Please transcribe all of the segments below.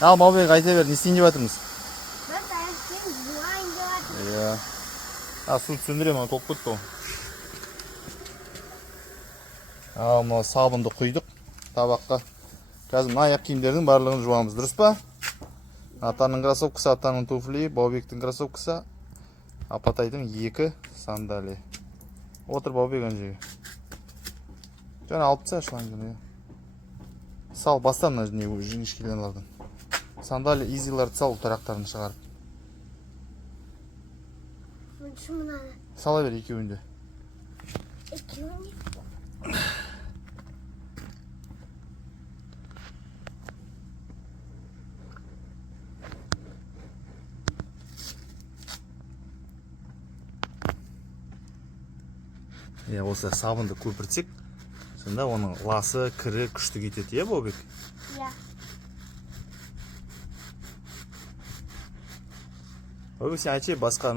Ал, Баубек, айта бер, не істейін деп жатырмыз? Біз аяқтен жуайын деп жатырмыз. Иә. Суды сөндіремін, толып кетті ол. Мына сабынды құйдық табаққа. Қазір мына аяқ киімдердің барлығын жуамыз, дұрыс па? Атаның кроссовкасы, атаның туфли, Баубектің кроссовкасы, Апатайдың 2 сандали. Отыр, Баубек, ана жерге. Жаңа алып тастайық шлангыны. Сал, баста мына жіңішкелерден. Сандали изиларды сал, тарақтарын шығарып. Сала бер екеуінде. Екеуінде? Осы сабынды көпіртсек, сонда оның ласы, кірі күшті кетеді, Баубек? Иә. Баубек, сен айтшы, басқа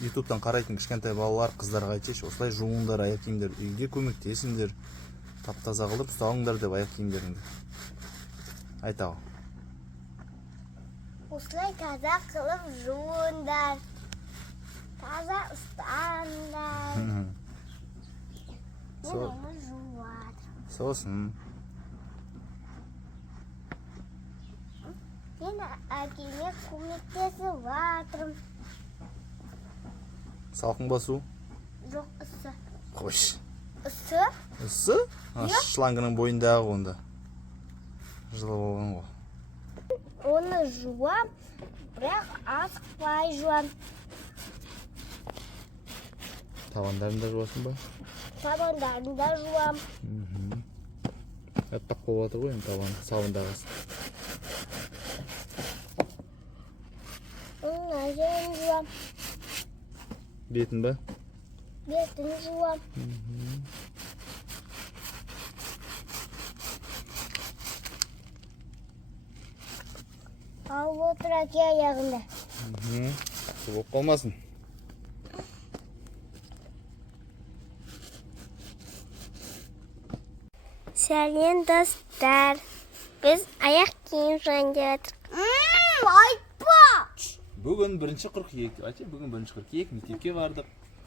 ютубтан қарайтын кішкентай балалар, қыздарға айтшы, осылай жуыңдар аяқ киімдер, үйде көмектесіңдер, тап-таза қылып ұстауыңдар деп аяқ киімдеріңді. Айта ал. Осылай таза қылып жуыңдар. Таза ұстаңдар. Мен оны жуадым. Сосын. Мен әкеме көмектесіп жатырмын. Салқын ба су? Жоқ, ысы. Қош. Ысы? Ысы? Шлангының бойындағы онда. Жылы болған ғой. Оны жуам, бірақ асықпай жуам. Табандарын да жуасың ба? Табандарын да жуам. Әттақ болады ғой, табан сабындағысы. Ажарын жуам. Бетін ба? Бетін жуам. Ал отыр әке аяғында. Су болып қалмасын. Сәлем достар. Біз аяқ киім жуайын деп жатырмыз. Айтпа! Бүгін 1 қыркүйек. Айтшы, бүгін 1 қыркүйек, мектепке бардық.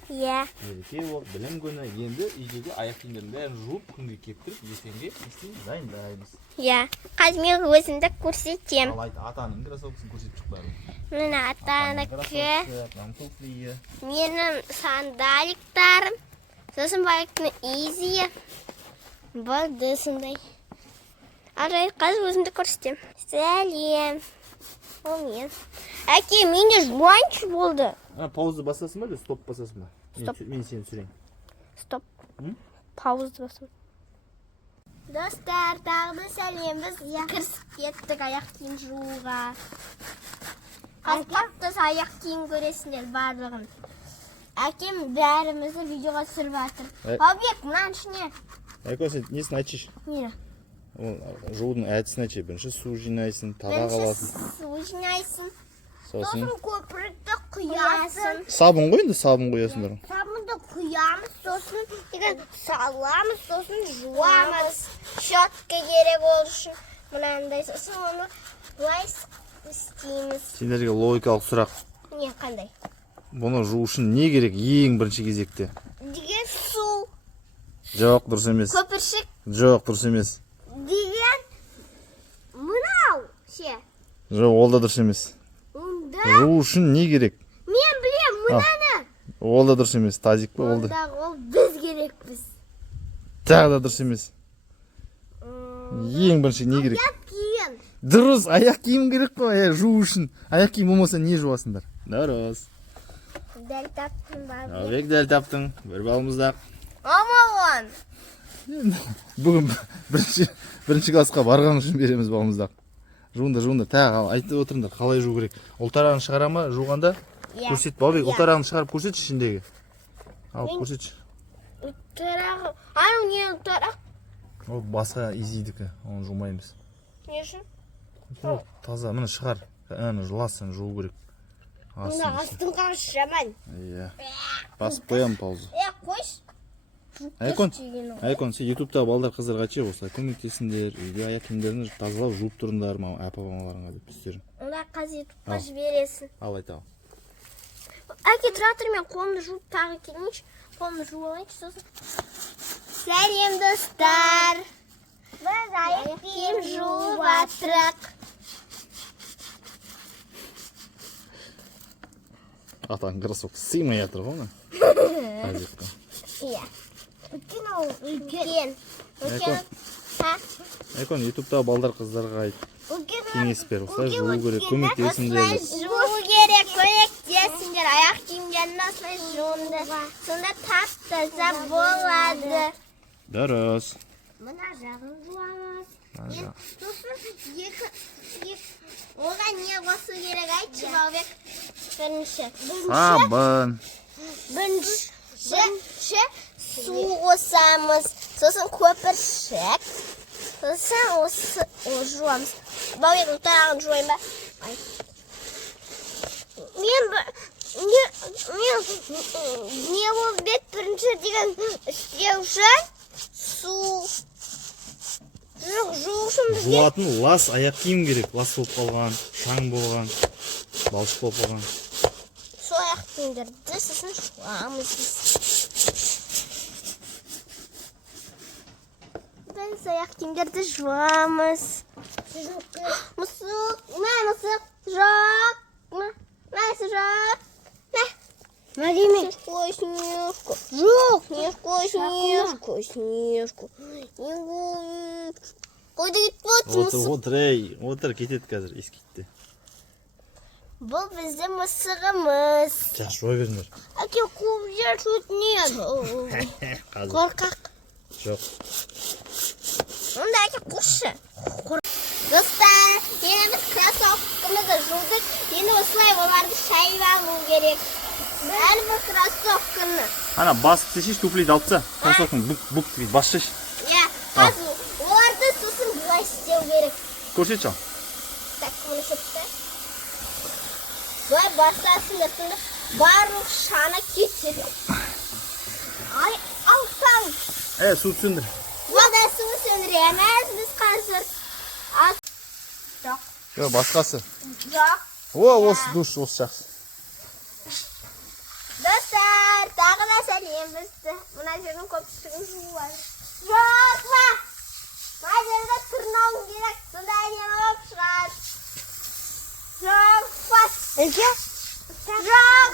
Иә. Мереке ол, білім күні. Енді үйдегі аяқ киімдерін бәрін жуып, күнге кептіріп, ертеңге істейміз, дайындаймыз. Иә. Қазір мен өзімді көрсетем. Ал айт, атаның кроссовкасын көрсетіп шық бәрін. Міне атаныкі. Атаның туфлиі. Менің сандаликтарым. Сосын Баубектің изиі. Болды сондай. Арай, қазір өзімді көрсетем. Сәлем. Ол мен. Әке, менде жуайыншы болды. Пауза басасың ба, или стоп басасың ба? Стоп. Мен сені түсірейін. Стоп. Пауза басым. Достар, тағы сәлем. Біз кірісіп кеттік аяқ киім жууға. Қазір аяқ киім көресіңдер барлығын. Әкем бәрімізді видеоға түсіріп жатыр. Баубек, мынаны ішіне. Айко, сен несін айтшыш? Не? Жуудың әдісін айтшы. Бірінші су жинайсың, табақ аласың. Бірінші су жинайсың. Сосын көпірікті құясың. сабын ғой, енді сабын қоясыңдар. Сабынды құямыз, сосын саламыз, сосын жуамыз. Щетка керек ол үшін. Мынандай, сосын оны былай істейміз. Сендерге логикалық сұрақ. Не, қандай? Бұны жуу үшін не керек ең бірінші кезекте? Деген су. Жоқ, дұрыс емес. Көпіршік. Жоқ, дұрыс емес. Деген мынау ше. Жоқ, ол да дұрыс емес. Онда Жуу үшін не керек? мен білем мынаны. Ол да дұрыс емес. Тазик па, ол да. Онда ол біз керекпіз. Тағы да дұрыс емес. Ең бірінші не керек? Аяқ киім. Дұрыс, аяқ киім керек қой, жуу үшін. Аяқ киім болмаса не жуасыңдар? Дұрыс. Дәл таптың ба? Бек дәл таптың. Бір балымызда. Амалан. Бүгін бірінші классқа барған үшін береміз балымызда. Жуыңдар, тағы айтып отырыңдар, қалай жуу керек. Ұлтарағын шығара ма жуғанда? Көрсет, Баубек, ұлтарағын шығарып көрсетші ішіндегі. Алып көрсетші. Ұлтарағы. Anu не ұлтарақ? Ол басқа изидікі, оны жумаймыз. Не үшін? Таза, міне шығар. Әні жыласын, жуу керек. Астың қарыш жаман. Иә. Басып қоям паузу. Қойш. Айкон, Айкон, сен ютубта балдар қыздарға ше осылай көмектесіңдер, үйде аяқ киімдерін тазалап жуып тұрыңдар апа-мамаларыңа деп түстерің. Онда қазір ютубқа жібересің. Ал айта. Әке, тұра тұр, мен қолымды жуып тағы келейінші. Қолымды жуып алайыншы сосын. Сәлем достар. Біз аяқ киім жуып атырық. Атаң кроссовка сыймай жатыр ғой, Азиатқа. Иә. Үлкен. Айкон, ютубта балдар қыздарға айт. Кеңес бер, осылай жуу керек, көмектесіңдер. Жуу керек, көмектесіңдер. Аяқ киімдерін осылай жуыңдар. Сонда тап-таза болады. Дұрыс. Мына жағын жуамыз. Оған не қосу керек айтшы, Баубек? Бірінші. Сабын. Бірінші су қосамыз. Сосын көпіршік. Сосын осы жуамыз. Баубек, ұтарағын жуайын ба? Не ол бет бірінші деген істеуші су. Жоқ, Жуатын лас аяқ киім керек. Лас болып қалған, шаң болған, балшық болып қалған. Сол аяқ киімдерді сосын жуамыз. Біз аяқ киімдерді жуамыз. Мысық, мысық, жоқ. Мәсі жоқ. Марина, вкуснюшку. Жоқ, не вкуснюшку, снежку. Қойды кетіп отырмыз. Отыр, кетеді қазір, ескетті. Бұл біздің мысығымыз. Жақ, жуа беріңдер. Әке, қуып жер шөтінен. Қорқақ. Жоқ. Онда әке қушы. Достар, енді біз кроссовкамызды жудық. Енді осылай оларды шайып алу керек. Әлі бұл кроссовканы. Ана, басып тешеш, туфлиді алыпса. Кроссовканы бүк дейді, бас шеш. Иә, қазір оларды сосын бұлай істеу керек. Көрсет жал. Так, мұны шөпті. Бұлай бастасын өтінді. Барлық шана кетеді. Ай, алсам. Су түсіндір. Ода су сөндіреміз біз қазір. Жоқ, басқасы. Жоқ. Осы душ, осы жақсы. Достар, тағы да сәлем бізді. Мұна жердің көпшігін жуылады. Жоқ па! Мұна жерді тұрнауын керек. Сонда әдемі болып шығады. Жоқ па! Жоқ!